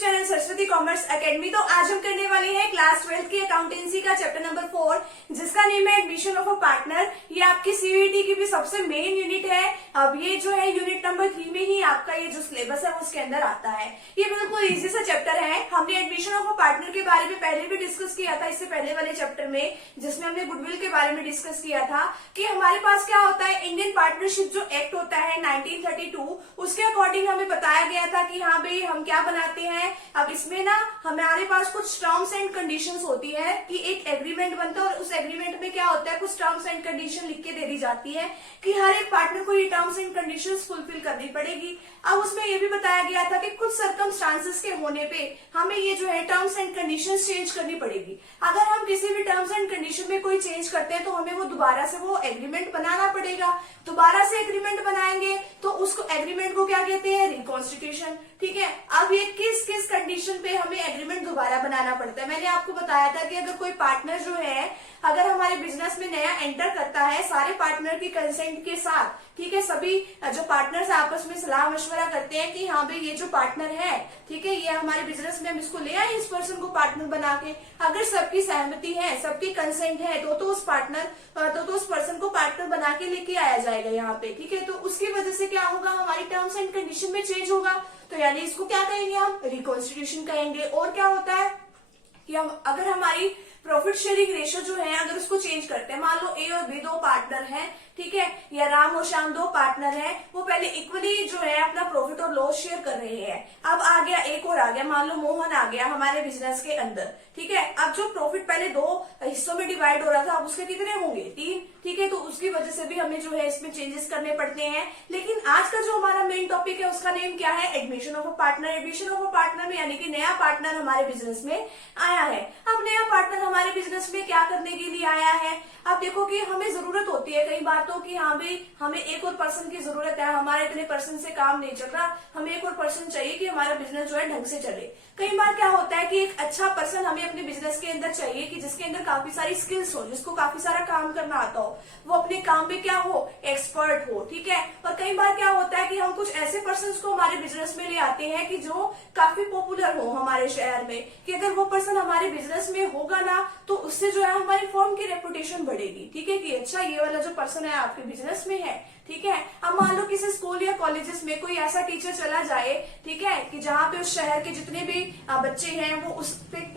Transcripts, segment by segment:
Channel Saraswati commerce academy. तो आज हम करने वाले हैं क्लास 12 की अकाउंटेंसी का चैप्टर नंबर 4, जिसका नेम है एडमिशन ऑफ अ पार्टनर। ये आपकी सीयूईटी की भी सबसे मेन यूनिट है। अब ये जो है यूनिट नंबर 3 में ही आपका ये जो सिलेबस है उसके अंदर आता है। ये बिल्कुल इजी सा चैप्टर है। हमने एडमिशन ऑफ अ पार्टनर के बारे में पहले भी डिस्कस किया था, इससे पहले वाले चैप्टर में, जिसमें हमने गुडविल के बारे में डिस्कस किया था कि हमारे पास क्या होता है, इंडियन पार्टनरशिप जो एक्ट होता है 1932, उसके अकॉर्डिंग हमें बताया गया था कि हाँ भाई हम क्या बनाते हैं। अब इसमें ना हमारे पास कुछ टर्म्स एंड कंडीशंस होती है कि एक एग्रीमेंट बनता है और उस एग्रीमेंट में क्या होता है, कुछ टर्म्स एंड कंडीशन लिख के दे दी जाती है कि हर एक पार्टनर को ये टर्म्स एंड कंडीशंस फुलफिल करनी पड़ेगी। अब उसमें ये भी बताया गया था कि कुछ सर्कमस्टांसेस के होने पे हमें ये जो है टर्म्स एंड कंडीशंस चेंज करनी पड़ेगी। अगर हम किसी भी टर्म्स एंड कंडीशन में कोई चेंज करते हैं तो हमें वो दोबारा से वो एग्रीमेंट बनाना पड़ेगा। दोबारा से एग्रीमेंट बनाएंगे तो उसको एग्रीमेंट को क्या कहते हैं, रिकॉन्स्टिट्यूशन। ठीक है, अब ये किस किस कंडीशन पे हमें एग्रीमेंट दोबारा बनाना पड़ता है। मैंने आपको बताया था कि अगर कोई पार्टनर जो है, अगर हमारे बिजनेस में नया एंटर करता है सारे पार्टनर की कंसेंट के साथ, ठीक है, सभी जो पार्टनर्स आपस में सलाह मशवरा करते हैं कि हाँ भाई ये जो पार्टनर है, ठीक है, ये हमारे बिजनेस में हम इसको ले आए इस पर्सन को पार्टनर बना के। अगर सबकी सहमति है, सबकी कंसेंट है तो उस पर्सन को पार्टनर बना के लेके आया जाएगा यहाँ पे। ठीक है, तो उसकी वजह से क्या होगा, हमारी टर्म्स एंड कंडीशन में चेंज होगा। तो यानी इसको क्या कहेंगे, हम रिकॉन्स्टिट्यूशन कहेंगे। और क्या होता है कि हम अगर हमारी प्रॉफिट शेयरिंग रेशियो जो है अगर उसको चेंज करते हैं, मान लो ए और बी दो पार्टनर हैं, ठीक है, या राम और श्याम दो पार्टनर हैं, वो पहले इक्वली जो है अपना प्रॉफिट और लॉस शेयर कर रहे हैं। अब आ गया एक और आ गया, मान लो मोहन आ गया हमारे बिजनेस के अंदर। ठीक है, अब जो प्रॉफिट पहले दो हिस्सों में डिवाइड हो रहा था, अब उसके कितने होंगे, 3। ठीक है, तो उसकी वजह से भी हमें जो है इसमें चेंजेस करने पड़ते हैं। लेकिन आज का जो हमारा मेन टॉपिक है उसका नेम क्या है, admission of a partner. Admission of a partner में यानी कि नया पार्टनर हमारे बिजनेस में आया है। अब नया पार्टनर हमारे बिजनेस में क्या करने के लिए आया है, अब देखो कि हमें जरूरत होती है कई बातों की, हाँ भाई हमें एक और पर्सन की जरूरत है, हमारे इतने पर्सन से काम नहीं चल रहा, हमें एक और पर्सन चाहिए कि हमारा बिजनेस जो है ढंग से चले। कई बार क्या होता है कि एक अच्छा पर्सन हमें अपने बिजनेस के अंदर चाहिए कि जिसके अंदर काफी सारी स्किल्स हो, जिसको काफी सारा काम करना आता हो, वो अपने काम में क्या हो, एक्सपर्ट हो। ठीक है, और कई बार क्या होता है कि हम कुछ ऐसे पर्सन को हमारे बिजनेस में ले आते हैं कि जो काफी पॉपुलर हो हमारे शहर में, कि अगर वो पर्सन हमारे बिजनेस में होगा ना तो उससे जो है हमारी फर्म की रेपुटेशन बढ़ेगी। ठीक है, कि अच्छा ये वाला जो पर्सन है आपके बिजनेस में है। ठीक है, अब मान लो किसी स्कूल या कॉलेजेस में कोई ऐसा टीचर चला जाए, ठीक है, कि जहाँ पे उस शहर के जितने भी बच्चे हैं वो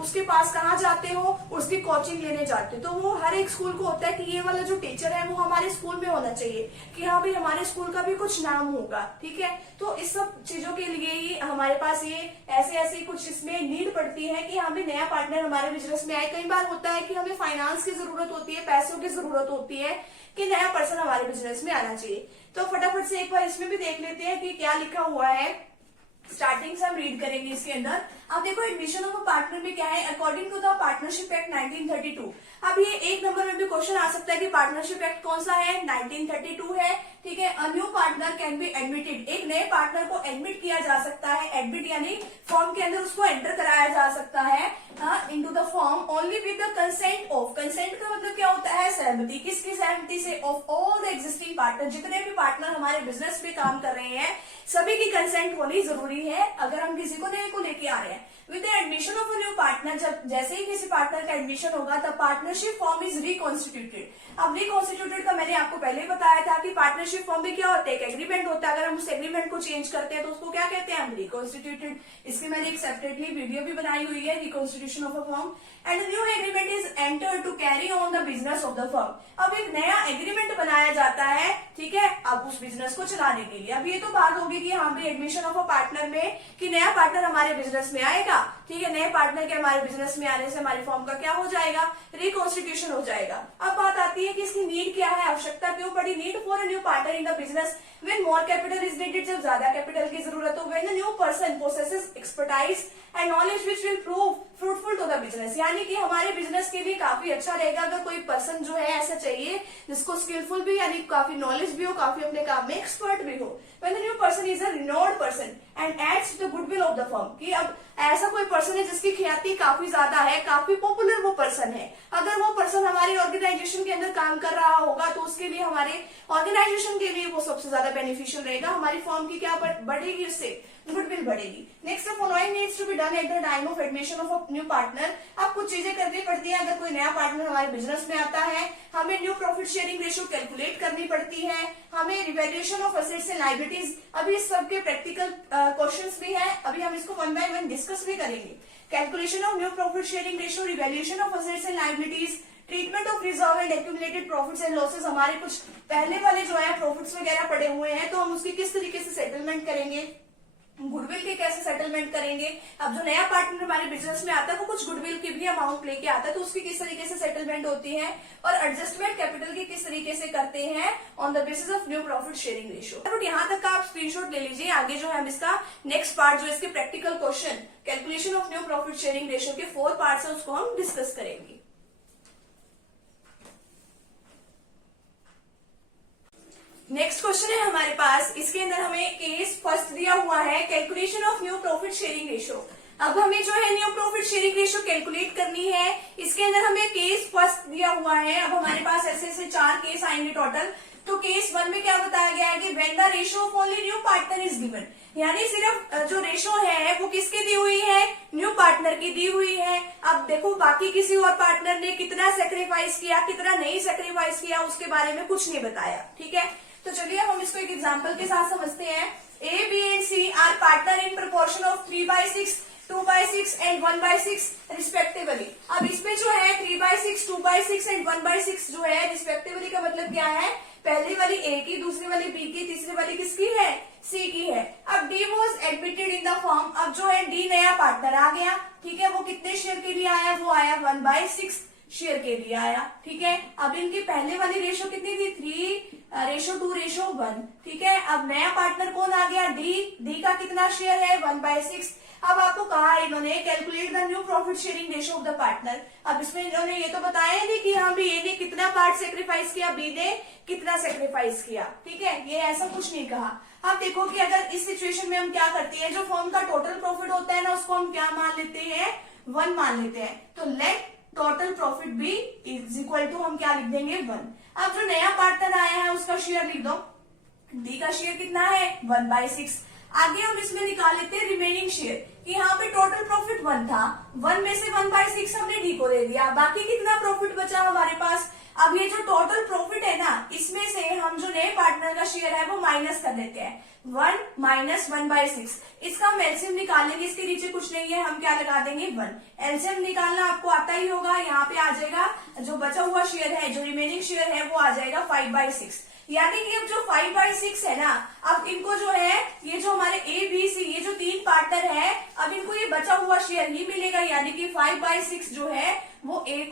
उसके पास कहाँ जाते हो, उसकी कोचिंग लेने जाते, तो वो हर एक स्कूल को होता है कि ये वाला जो टीचर है वो हमारे स्कूल में होना चाहिए, कि हाँ भाई हमारे स्कूल का भी कुछ नाम होगा। ठीक है, तो इस सब चीजों के लिए ही हमारे पास ये ऐसे कुछ इसमें नीड पड़ती है कि हमें नया पार्टनर हमारे बिजनेस में आए। कई बार होता है कि हमें फाइनेंस की जरूरत होती है, पैसों की जरूरत होती है कि नया पर्सन हमारे बिजनेस में आना चाहिए। तो फटाफट से एक बार इसमें भी देख लेते हैं कि क्या लिखा हुआ है। स्टार्टिंग से हम रीड करेंगे इसके अंदर। अब देखो एडमिशन ऑफ अ पार्टनर में क्या है, according to the partnership act 1932। अब ये एक नंबर में भी क्वेश्चन आ सकता है कि पार्टनरशिप एक्ट कौन सा है, 1932 है। ठीक है, अ new partner can be admitted, एक नए पार्टनर को एडमिट किया जा सकता है। एडमिट यानी फॉर्म के अंदर उसको एंटर कराया जा सकता है into the form only with the consent of. Consent का मतलब क्या होता है, सहमति। किसकी सहमति से, of all the existing partner, जितने भी पार्टनर हमारे बिजनेस में काम कर रहे हैं सभी की कंसेंट होनी जरूरी है अगर हम किसी को नए को लेके आ रहे हैं। With the admission of a new partner, जब जैसे ही किसी पार्टनर का एडमिशन होगा the partnership form is reconstituted. अब रिकॉन्स्टिट्यूटेड का मैंने आपको पहले ही बताया था कि पार्टनरशिप फॉर्म में क्या होता है, एक एग्रीमेंट होता है। अगर हम उस एग्रीमेंट को चेंज करते हैं तो उसको क्या कहते हैं, हम रिकॉन्स्टिट्यूटेड। इसकी मैंने एक सेपरेटली वीडियो भी बनाई हुई है, reconstitution of a form. And new agreement is enter to carry on the business of the firm. अब एक नया एग्रीमेंट बनाया जाता है, ठीक है, अब उस बिजनेस को चलाने के लिए। अब ये तो बात होगी कि हाँ भाई एडमिशन ऑफ अ पार्टनर में कि नया पार्टनर हमारे बिजनेस में आएगा। ठीक है, नए पार्टनर के हमारे बिजनेस में आने से हमारी फर्म का क्या हो जाएगा, रिकॉन्स्टिट्यूशन हो जाएगा। अब बात आती है कि इसकी नीड क्या है, आवश्यकता क्यों पड़ी, need for a new partner in the business when more capital is needed, जब ज्यादा कैपिटल की जरूरत हो, when the new person possesses expertise and knowledge which will prove fruitful to the business. यानी कि हमारे बिजनेस के लिए काफी अच्छा रहेगा अगर कोई पर्सन जो है ऐसा चाहिए जिसको स्किलफुल भी यानी काफी नॉलेज भी हो, काफी अपने काम में एक्सपर्ट भी हो। When the new person is a renowned person and adds to the goodwill of the firm, कि अब ऐसा कोई पर्सन है जिसकी ख्याति काफी ज्यादा है, काफी पॉपुलर वो पर्सन है, अगर वो पर्सन हमारी ऑर्गेनाइजेशन के अंदर काम कर रहा होगा तो उसके लिए, हमारे ऑर्गेनाइजेशन के लिए वो सबसे ज्यादा बेनिफिशियल रहेगा। हमारी फर्म की क्या बढ़ेगी, उससे गुडविल बढ़ेगी। Next following combine needs to be done at the time of admission of a new partner. अब कुछ चीजें करनी पड़ती है, अगर कोई नया पार्टनर हमारे बिजनेस में आता है, हमें new profit sharing ratio calculate करनी पड़ती है, हमें revaluation of assets and liabilities, अभी इस सब के प्रैक्टिकल क्वेश्चंस भी हैं, अभी हम इसको वन बाय वन डिस्कस भी करेंगे। Calculation of new profit sharing ratio, revaluation of assets and liabilities, treatment of reserve and accumulated profits and losses, हमारे कुछ पहले वाले जो है प्रॉफिट्स वगैरह पड़े हुए हैं, तो हम उसकी किस तरीके से सेटलमेंट करेंगे, गुडविल के कैसे सेटलमेंट करेंगे। अब जो नया पार्टनर हमारे बिजनेस में आता है वो कुछ गुडविल की भी अमाउंट लेके आता है, तो उसकी किस तरीके से सेटलमेंट होती है, और एडजस्टमेंट कैपिटल की किस तरीके से करते हैं on the basis of new profit sharing ratio. यहाँ तक का आप स्क्रीनशॉट ले लीजिए, आगे जो है हम इसका नेक्स्ट पार्ट जो इसके practical question calculation of new profit sharing ratio के 4 पार्ट्स है, उसको हम डिस्कस करेंगे। नेक्स्ट क्वेश्चन है हमारे पास, इसके अंदर हमें केस फर्स्ट दिया हुआ है, calculation of new profit sharing ratio. अब हमें जो है new profit sharing ratio calculate करनी है, इसके अंदर हमें केस फर्स्ट दिया हुआ है। अब हमारे पास ऐसे 4 केस आएंगे टोटल। तो केस 1 में क्या बताया गया है कि when the ratio of only new partner is given, यानी सिर्फ जो रेशियो है वो किसकी दी हुई है, न्यू पार्टनर की दी हुई है। अब देखो बाकी किसी और पार्टनर ने कितना सेक्रीफाइस किया, कितना नहीं सेक्रीफाइस किया, उसके बारे में कुछ नहीं बताया। ठीक है, तो चलिए हम इसको एक एग्जांपल के साथ समझते हैं। A, b and c are partner in proportion of 3/6, 2/6 and 1/6 respectively. अब इसमें जो है 3/6, 2/6 एंड 1/6 जो है रिस्पेक्टिवली का मतलब क्या है, पहली वाली ए की, दूसरी वाली बी की, तीसरी वाली किसकी है, सी की है। अब D was admitted in the firm, अब जो है डी नया पार्टनर आ गया। ठीक है, वो कितने शेयर के लिए आया, वो आया 1/6 शेयर के लिए आया। ठीक है, अब इनकी पहले वाली रेशो कितनी थी, 3:2:1। ठीक है, अब नया पार्टनर कौन आ गया, डी का कितना शेयर है, 1/6। अब आपको कहा इन्होंने calculate the new profit sharing ratio of the partner. अब इसमें इन्होंने ये तो बताया नहीं कि हाँ भी ए ने कितना पार्ट सेक्रीफाइस किया, बी ने कितना सेक्रीफाइस किया। ठीक है, ये ऐसा कुछ नहीं कहा। अब देखो कि अगर इस सिचुएशन में हम क्या करते हैं, जो फर्म का टोटल प्रॉफिट होता है ना, उसको हम क्या मान लेते हैं, 1 मान लेते हैं। तो let total profit be is equal to, हम क्या लिख देंगे, 1। अब जो नया पार्टनर आया है उसका शेयर लिख दो, डी का शेयर कितना है, 1/6। आगे हम इसमें निकाल लेते हैं रिमेनिंग शेयर, कि यहाँ पे टोटल प्रॉफिट 1 था, 1 में से 1/6 हमने डी को दे दिया, बाकी कितना प्रॉफिट बचा हमारे पास। अब ये जो टोटल प्रॉफिट है ना, इसमें से हम जो नए पार्टनर का शेयर है वो माइनस कर लेते हैं, 1 - 1/6। इसका हम एलसीएम निकालेंगे, इसके नीचे कुछ नहीं है, हम क्या लगा देंगे, 1। एलसीएम निकालना आपको आता ही होगा, यहाँ पे आ जाएगा जो बचा हुआ शेयर है, जो रिमेनिंग शेयर है वो आ जाएगा 5/6। यानी कि अब जो 5/6 है ना, अब इनको जो है, ये जो हमारे ए बी सी, ये जो 3 पार्टनर है, अब इनको ये बचा हुआ शेयर ही मिलेगा, यानी कि 5/6 जो है वो ए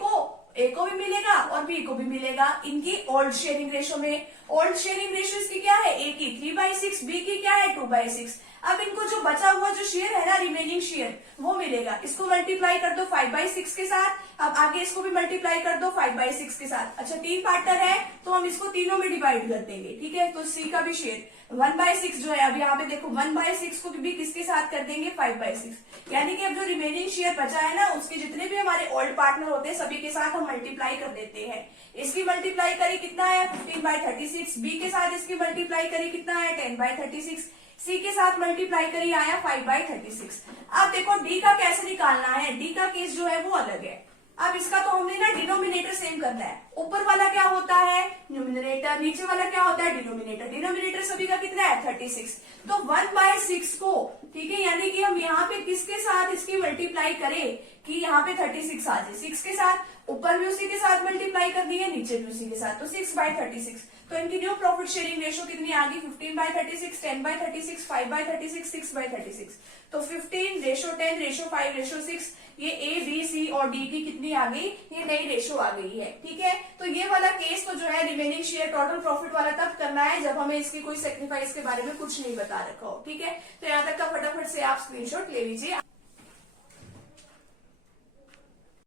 को भी मिलेगा और बी को भी मिलेगा, इनकी ओल्ड शेयरिंग रेशो में। ओल्ड शेयरिंग रेशो इसकी क्या है, ए की 3/6, बी की क्या है, 2/6। अब इनको जो बचा हुआ जो शेयर है ना, रिमेनिंग शेयर, वो मिलेगा। इसको मल्टीप्लाई कर दो 5/6 के साथ, अब आगे इसको भी मल्टीप्लाई कर दो 5/6 के साथ। अच्छा, 3 पार्टनर है तो हम इसको तीनों में डिवाइड कर देंगे। ठीक है, तो सी का भी शेयर 1/6 जो है, अब यहाँ पे देखो 1/6 को भी किसके साथ कर देंगे, 5/6। यानी कि अब जो रिमेनिंग शेयर बचा है ना, उसके जितने भी हमारे ओल्ड पार्टनर होते हैं सभी के साथ हम मल्टीप्लाई कर देते हैं। इसकी मल्टीप्लाई करी कितना है, 15/36। बी के साथ इसकी मल्टीप्लाई करी कितना है, 10/36। सी के साथ मल्टीप्लाई करी आया 5/36। अब देखो डी का कैसे निकालना है, डी का केस जो है वो अलग है। अब इसका तो हमने ना डिनोमिनेटर सेम करना है, ऊपर वाला क्या होता है, न्यूमिनेटर, नीचे वाला क्या होता है, डिनोमिनेटर। डिनोमिनेटर सभी का कितना है, 36। तो 1/6 को, ठीक है, यानी कि हम यहाँ पे किसके साथ इसकी मल्टीप्लाई करें कि यहाँ पे 36 आ जाए, 6 के साथ, ऊपर भी उसी के साथ मल्टीप्लाई करनी है, नीचे भी उसी के साथ, तो 6/36। तो इनकी न्यू प्रॉफिट शेयरिंग रेशो कितनी आ गई, 15/36, 10/36, 5/36, 6/36। तो 15:10:5:6, ये ए बी सी और डी की कितनी आ गई, ये नई रेशो आ गई है। ठीक है, तो ये वाला केस तो जो है रिमेनिंग शेयर टोटल प्रॉफिट वाला तब करना है जब हमें इसकी कोई सेक्रीफाइस के बारे में कुछ नहीं बता रखा हो। ठीक है, तो यहाँ तक का फटाफट से आप स्क्रीनशॉट ले लीजिए।